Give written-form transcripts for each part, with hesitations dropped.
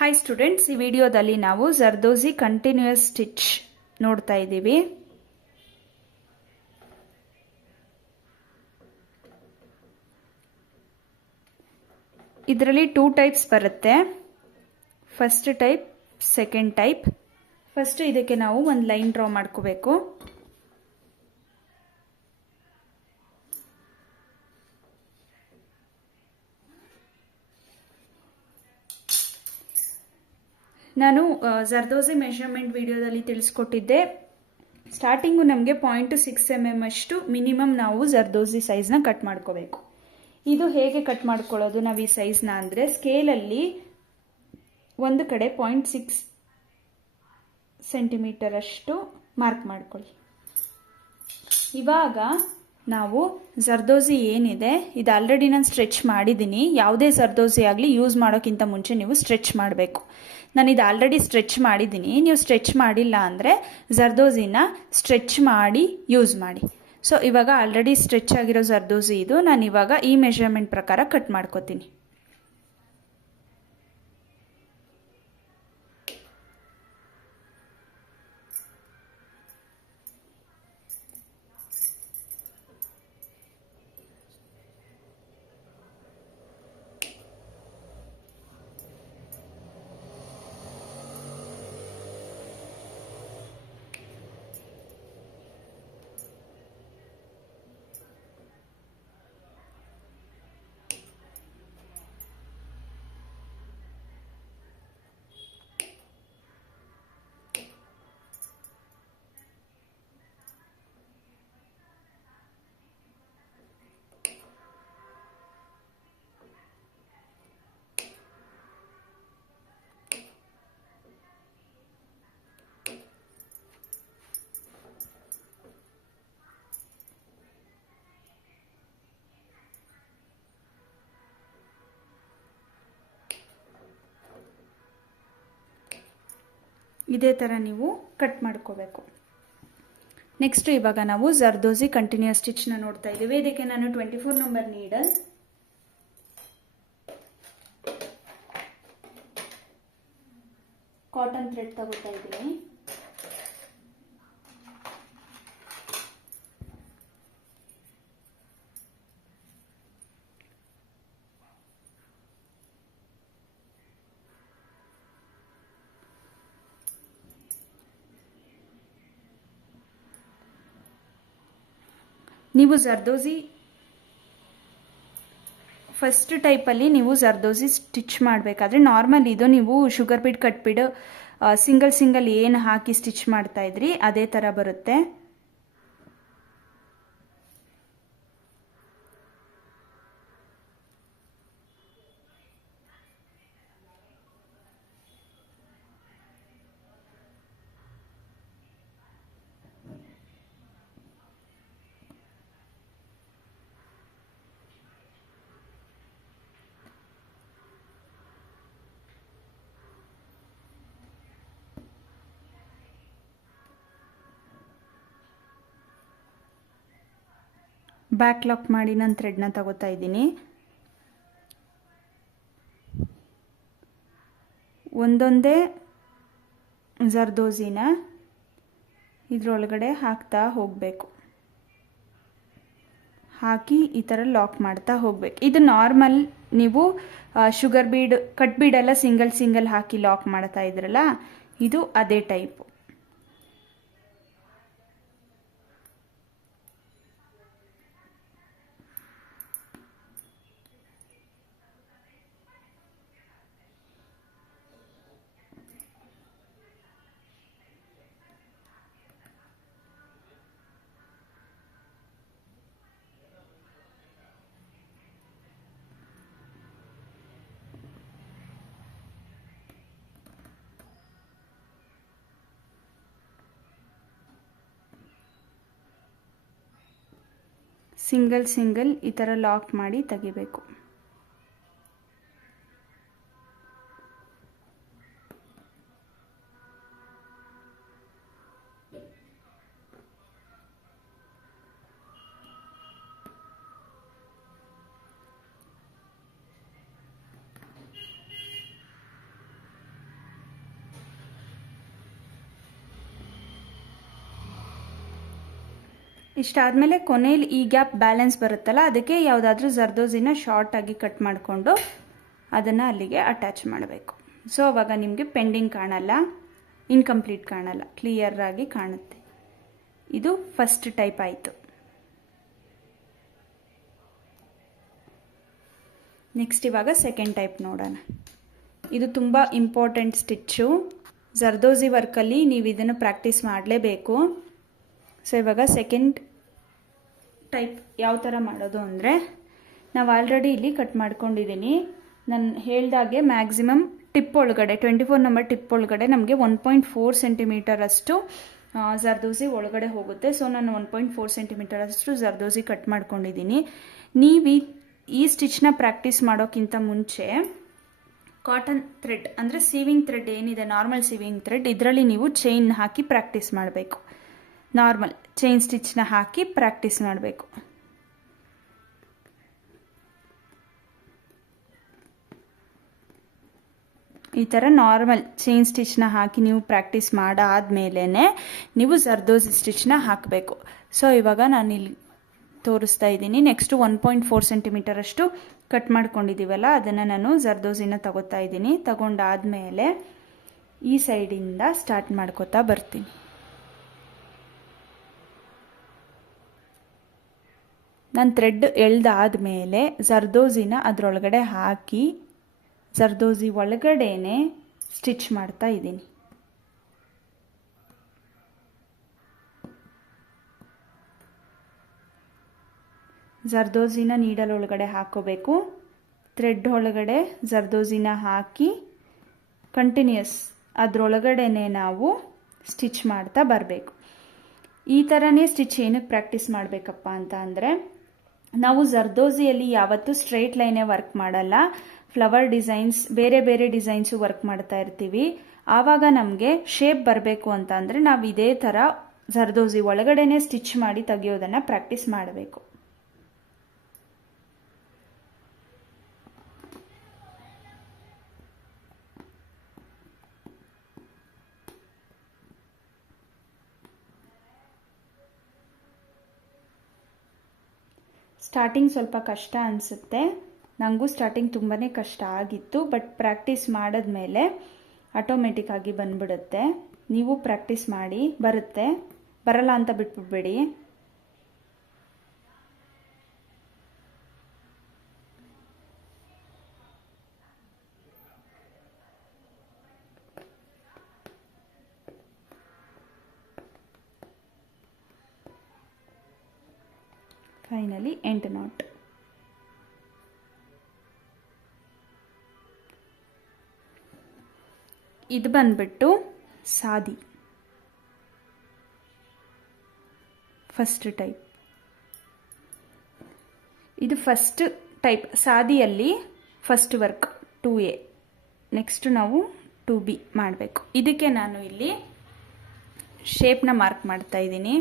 Hi students, ಈ ವಿಡಿಯೋದಲ್ಲಿ ನಾವು ಜರ್ದೋಸಿ ಕಂಟಿನ್ಯೂಯಸ್ ಸ್ಟಿಚ್ ನೋಡ್ತಾ ಇದ್ದೀವಿ. ಇದರಲ್ಲಿ 2 ಟೈಪ್ಸ್ ಬರುತ್ತೆ. First type, second type. First ಇದಕ್ಕೆ ನಾವು ಒಂದು ಲೈನ್ ಡ್ರಾ ಮಾಡ್ಕೋಬೇಕು. ನಾನು ಜರ್ದೋಸಿ ಮೆಷರ್ಮೆಂಟ್ ವಿಡಿಯೋದಲ್ಲಿ ತಿಳಿಸ್ಕೊಟ್ಟಿದ್ದೆ. ಸ್ಟಾರ್ಟಿಂಗು ನಮಗೆ 0.6 mm ಅಷ್ಟು ಮಿನಿಮಮ್ ನಾವು ಜರ್ದೋಸಿ ಸೈಜ್ನ ಕಟ್ ಮಾಡ್ಕೋಬೇಕು. ಇದು ಹೇಗೆ ಕಟ್ ಮಾಡ್ಕೊಳ್ಳೋದು ನಾವು ಈ ಸೈಜ್ನ ಅಂದರೆ, ಸ್ಕೇಲಲ್ಲಿ ಒಂದು ಕಡೆ 0.6 cm ಅಷ್ಟು ಮಾರ್ಕ್ ಮಾಡ್ಕೊಳ್ಳಿ. ಇವಾಗ ನಾವು ಜರ್ದೋಸಿ ಏನಿದೆ ಇದು ಆಲ್ರೆಡಿ ನಾನು ಸ್ಟ್ರೆಚ್ ಮಾಡಿದ್ದೀನಿ. ಯಾವುದೇ ಜರ್ದೋಸಿ ಆಗಲಿ ಯೂಸ್ ಮಾಡೋಕ್ಕಿಂತ ಮುಂಚೆ ನೀವು ಸ್ಟ್ರೆಚ್ ಮಾಡಬೇಕು. ನಾನು ಇದು ಆಲ್ರೆಡಿ ಸ್ಟ್ರೆಚ್ ಮಾಡಿದ್ದೀನಿ. ನೀವು ಸ್ಟ್ರೆಚ್ ಮಾಡಿಲ್ಲ ಅಂದರೆ ಜರ್ದೋಸಿನ ಸ್ಟ್ರೆಚ್ ಮಾಡಿ ಯೂಸ್ ಮಾಡಿ. ಸೊ ಇವಾಗ ಆಲ್ರೆಡಿ ಸ್ಟ್ರೆಚ್ ಆಗಿರೋ ಜರ್ದೋಸಿ ಇದು. ನಾನು ಇವಾಗ ಈ ಮೆಷರ್ಮೆಂಟ್ ಪ್ರಕಾರ ಕಟ್ ಮಾಡ್ಕೋತೀನಿ. ಇದೇ ಥರ ನೀವು ಕಟ್ ಮಾಡ್ಕೋಬೇಕು. ನೆಕ್ಸ್ಟ್ ಇವಾಗ ನಾವು ಜರ್ದೋಸಿ ಕಂಟಿನ್ಯೂಯಸ್ ಸ್ಟಿಚ್ನ ನೋಡ್ತಾ ಇದ್ದೀವಿ. ಇದಕ್ಕೆ ನಾನು 24 ನಂಬರ್ ನೀಡಲ್, ಕಾಟನ್ ಥ್ರೆಡ್ ತಗೋತಾ ಇದ್ದೀನಿ. ನೀವು ಜರ್ದೋಸಿ ಫಸ್ಟ್ ಟೈಪಲ್ಲಿ ನೀವು ಜರ್ದೋಸಿ ಸ್ಟಿಚ್ ಮಾಡಬೇಕಾದ್ರೆ ನಾರ್ಮಲ್ ಇದು ನೀವು sugar bead cut bead single ಏನು ಹಾಕಿ ಸ್ಟಿಚ್ ಮಾಡ್ತಾ ಇದ್ರಿ ಅದೇ ಥರ ಬರುತ್ತೆ. ಬ್ಯಾಕ್ ಲಾಕ್ ಮಾಡಿ ನಾನು ಥ್ರೆಡ್ನ ತಗೋತಾ ಇದ್ದೀನಿ. ಒಂದೊಂದೇ ಜರ್ದೋಸಿನ ಇದರೊಳಗಡೆ ಹಾಕ್ತಾ ಹೋಗಬೇಕು. ಹಾಕಿ ಈ ಥರ ಲಾಕ್ ಮಾಡ್ತಾ ಹೋಗ್ಬೇಕು. ಇದು ನಾರ್ಮಲ್ ನೀವು ಶುಗರ್ ಬೀಡ್ ಕಟ್ ಬೀಡೆಲ್ಲ ಸಿಂಗಲ್ ಹಾಕಿ ಲಾಕ್ ಮಾಡ್ತಾ ಇದ್ರಲ್ಲ, ಇದು ಅದೇ ಟೈಪು. ಸಿಂಗಲ್ ಈ ಥರ ಲಾಕ್ ಮಾಡಿ ತೆಗಿಬೇಕು. ಇಷ್ಟಾದಮೇಲೆ ಕೊನೆಯಲ್ಲಿ ಈ ಗ್ಯಾಪ್ ಬ್ಯಾಲೆನ್ಸ್ ಬರುತ್ತಲ್ಲ, ಅದಕ್ಕೆ ಯಾವುದಾದ್ರೂ ಜರ್ದೋಸಿನ ಶಾರ್ಟಾಗಿ ಕಟ್ ಮಾಡಿಕೊಂಡು ಅದನ್ನು ಅಲ್ಲಿಗೆ ಅಟ್ಯಾಚ್ ಮಾಡಬೇಕು. ಸೊ ಅವಾಗ ನಿಮಗೆ ಪೆಂಡಿಂಗ್ ಕಾಣಲ್ಲ, ಇನ್ಕಂಪ್ಲೀಟ್ ಕಾಣಲ್ಲ, ಕ್ಲಿಯರಾಗಿ ಕಾಣುತ್ತೆ. ಇದು ಫಸ್ಟ್ ಟೈಪ್ ಆಯಿತು. ನೆಕ್ಸ್ಟ್ ಇವಾಗ ಸೆಕೆಂಡ್ ಟೈಪ್ ನೋಡೋಣ. ಇದು ತುಂಬ ಇಂಪಾರ್ಟೆಂಟ್ ಸ್ಟಿಚ್ಚು. ಜರ್ದೋಸಿ ವರ್ಕಲ್ಲಿ ನೀವು ಇದನ್ನು ಪ್ರಾಕ್ಟೀಸ್ ಮಾಡಲೇಬೇಕು. ಸೊ ಇವಾಗ ಸೆಕೆಂಡ್ ಟೈಪ್ ಯಾವ ಥರ ಮಾಡೋದು ಅಂದರೆ, ನಾವು ಆಲ್ರೆಡಿ ಇಲ್ಲಿ ಕಟ್ ಮಾಡ್ಕೊಂಡಿದ್ದೀನಿ. ನಾನು ಹೇಳ್ದಾಗೆ ಮ್ಯಾಕ್ಸಿಮಮ್ ಟಿಪ್ ಒಳಗಡೆ 24 ನಂಬರ್ ಟಿಪ್ ಒಳಗಡೆ ನಮಗೆ 1.4 ಸೆಂಟಿಮೀಟರ್ ಅಷ್ಟು ಜರ್ದೋಸಿ ಒಳಗಡೆ ಹೋಗುತ್ತೆ. ಸೊ ನಾನು 1.4 ಸೆಂಟಿಮೀಟರ್ ಅಷ್ಟು ಜರ್ದೋಸಿ ಕಟ್ ಮಾಡ್ಕೊಂಡಿದ್ದೀನಿ. ನೀವು ಈ ಸ್ಟಿಚ್ನ ಪ್ರಾಕ್ಟೀಸ್ ಮಾಡೋಕ್ಕಿಂತ ಮುಂಚೆ ಕಾಟನ್ ಥ್ರೆಡ್ ಅಂದರೆ ಸೀವಿಂಗ್ ಥ್ರೆಡ್ ಏನಿದೆ, ನಾರ್ಮಲ್ ಸೀವಿಂಗ್ ಥ್ರೆಡ್, ಇದರಲ್ಲಿ ನೀವು ಚೈನ್ ಹಾಕಿ ಪ್ರಾಕ್ಟೀಸ್ ಮಾಡಬೇಕು. ನಾರ್ಮಲ್ ಚೈನ್ ಸ್ಟಿಚ್ನ ಹಾಕಿ ಪ್ರಾಕ್ಟೀಸ್ ಮಾಡಬೇಕು. ಈ ಥರ ನಾರ್ಮಲ್ ಚೈನ್ ಸ್ಟಿಚ್ನ ಹಾಕಿ ನೀವು ಪ್ರಾಕ್ಟೀಸ್ ಮಾಡಾದ್ಮೇಲೆ ನೀವು ಜರ್ದೋಸಿ ಸ್ಟಿಚ್ನ ಹಾಕಬೇಕು. ಸೊ ಇವಾಗ ನಾನು ಇಲ್ಲಿ ತೋರಿಸ್ತಾ ಇದ್ದೀನಿ. ನೆಕ್ಸ್ಟು 1.4 ಸೆಂಟಿಮೀಟರ್ ಅಷ್ಟು ಕಟ್ ಮಾಡ್ಕೊಂಡಿದ್ದೀವಲ್ಲ, ಅದನ್ನು ನಾನು ಜರ್ದೋಸಿನ ತಗೋತಾ ಇದ್ದೀನಿ. ತಗೊಂಡಾದ್ಮೇಲೆ ಈ ಸೈಡಿಂದ ಸ್ಟಾರ್ಟ್ ಮಾಡ್ಕೋತಾ ಬರ್ತೀನಿ. ನಾನು ಥ್ರೆಡ್ ಎಳ್ದಾದ್ಮೇಲೆ ಜರ್ದೋಸಿನ ಅದರೊಳಗಡೆ ಹಾಕಿ ಜರ್ದೋಸಿ ಒಳಗಡೆನೆ ಸ್ಟಿಚ್ ಮಾಡ್ತಾ ಇದ್ದೀನಿ. ಜರ್ದೋಸಿನ ನೀಡಲ್ ಒಳಗಡೆ ಹಾಕೋಬೇಕು. ಥ್ರೆಡ್ ಒಳಗಡೆ ಜರ್ದೋಸಿನ ಹಾಕಿ ಕಂಟಿನ್ಯೂಸ್ ಅದರೊಳಗಡೆನೆ ನಾವು ಸ್ಟಿಚ್ ಮಾಡ್ತಾ ಬರಬೇಕು. ಈ ಥರನೇ ಸ್ಟಿಚ್ ಏನಕ್ಕೆ ಪ್ರಾಕ್ಟೀಸ್ ಮಾಡಬೇಕಪ್ಪ ಅಂತ ಅಂದರೆ, ನಾವು ಜರ್ದೋಸಿಯಲ್ಲಿ ಯಾವತ್ತೂ ಸ್ಟ್ರೈಟ್ ಲೈನೇ ವರ್ಕ್ ಮಾಡಲ್ಲ, ಫ್ಲವರ್ ಡಿಸೈನ್ಸ್, ಬೇರೆ ಬೇರೆ ಡಿಸೈನ್ಸು ವರ್ಕ್ ಮಾಡ್ತಾ ಇರ್ತೀವಿ. ಆವಾಗ ನಮಗೆ ಶೇಪ್ ಬರಬೇಕು ಅಂತ ಅಂದರೆ ನಾವು ಇದೇ ಥರ ಜರ್ದೋಸಿ ಒಳಗಡೆನೆ ಸ್ಟಿಚ್ ಮಾಡಿ ತೆಗಿಯೋದನ್ನು ಪ್ರಾಕ್ಟೀಸ್ ಮಾಡಬೇಕು. ಸ್ಟಾರ್ಟಿಂಗ್ ಸ್ವಲ್ಪ ಕಷ್ಟ ಅನಿಸುತ್ತೆ, ನನಗೂ ಸ್ಟಾರ್ಟಿಂಗ್ ತುಂಬಾ ಕಷ್ಟ ಆಗಿತ್ತು. ಬಟ್ ಪ್ರಾಕ್ಟೀಸ್ ಮಾಡಿದ್ಮೇಲೆ ಆಟೋಮೆಟಿಕ್ ಆಗಿ ಬಂದ್ಬಿಡುತ್ತೆ. ನೀವು ಪ್ರಾಕ್ಟೀಸ್ ಮಾಡಿ, ಬರುತ್ತೆ. ಬರಲ್ಲ ಅಂತ ಬಿಟ್ಬಿಡ್ಬೇಡಿ. Finally end not. ಇದು ಬಂದ್ಬಿಟ್ಟು ಸಾದಿ ಫಸ್ಟ್ ಟೈಪ್. ಇದು ಫಸ್ಟ್ ಟೈಪ್ ಸಾದಿಯಲ್ಲಿ ಫಸ್ಟ್ ವರ್ಕ್ 2A. ನೆಕ್ಸ್ಟ್ ನಾವು 2B ಮಾಡಬೇಕು. ಇದಕ್ಕೆ ನಾನು ಇಲ್ಲಿ ಶೇಪ್ನ ಮಾರ್ಕ್ ಮಾಡ್ತಾ ಇದ್ದೀನಿ.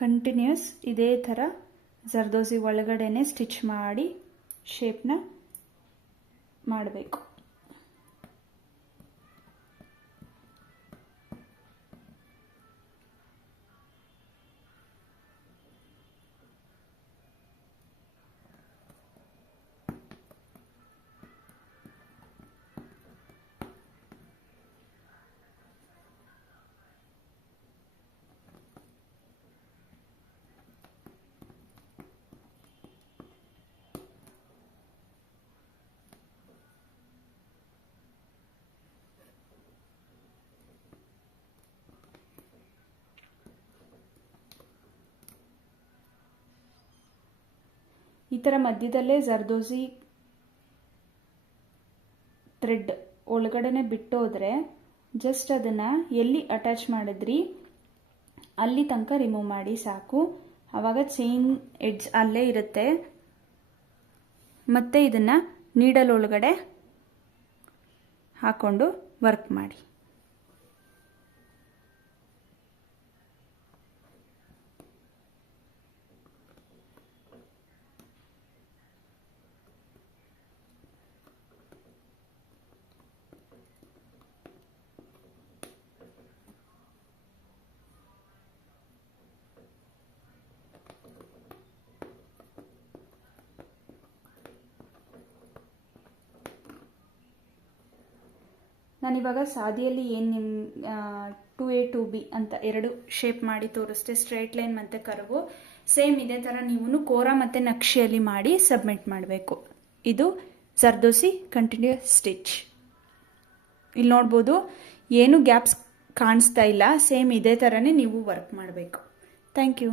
ಕಂಟಿನ್ಯೂಸ್ ಇದೇ ಥರ ಜರ್ದೋಸಿ ಒಳಗಡೆನೆ ಸ್ಟಿಚ್ ಮಾಡಿ ಶೇಪ್ನ ಮಾಡಬೇಕು. ಈ ಥರ ಮಧ್ಯದಲ್ಲೇ ಜರ್ದೋಸಿ ಥ್ರೆಡ್ ಒಳಗಡೆನೆ ಬಿಟ್ಟೋದ್ರೆ ಜಸ್ಟ್ ಅದನ್ನು ಎಲ್ಲಿ ಅಟ್ಯಾಚ್ ಮಾಡಿದ್ರಿ ಅಲ್ಲಿ ತನಕ ರಿಮೂವ್ ಮಾಡಿ ಸಾಕು. ಆವಾಗ ಚೈನ್ ಎಡ್ಜ್ ಅಲ್ಲೇ ಇರುತ್ತೆ. ಮತ್ತೆ ಇದನ್ನು ನೀಡಲ್ ಒಳಗಡೆ ಹಾಕ್ಕೊಂಡು ವರ್ಕ್ ಮಾಡಿ. ನಾನಿವಾಗ ಸಾದಿಯಲ್ಲಿ ಏನು ನಿಮ್ಮ 2A 2B ಅಂತ ಎರಡು ಶೇಪ್ ಮಾಡಿ ತೋರಿಸ್ದೆ, ಸ್ಟ್ರೈಟ್ ಲೈನ್ ಮತ್ತು ಕರ್ವು. ಸೇಮ್ ಇದೇ ಥರ ನೀವು ಕೋರ ಮತ್ತು ನಕ್ಷೆಯಲ್ಲಿ ಮಾಡಿ ಸಬ್ಮಿಟ್ ಮಾಡಬೇಕು. ಇದು ಜರ್ದೋಸಿ ಕಂಟಿನ್ಯೂಸ್ ಸ್ಟಿಚ್. ಇಲ್ಲಿ ನೋಡ್ಬೋದು ಏನು ಗ್ಯಾಪ್ಸ್ ಕಾಣಿಸ್ತಾ ಇಲ್ಲ. ಸೇಮ್ ಇದೇ ಥರನೇ ನೀವು ವರ್ಕ್ ಮಾಡಬೇಕು. Thank you.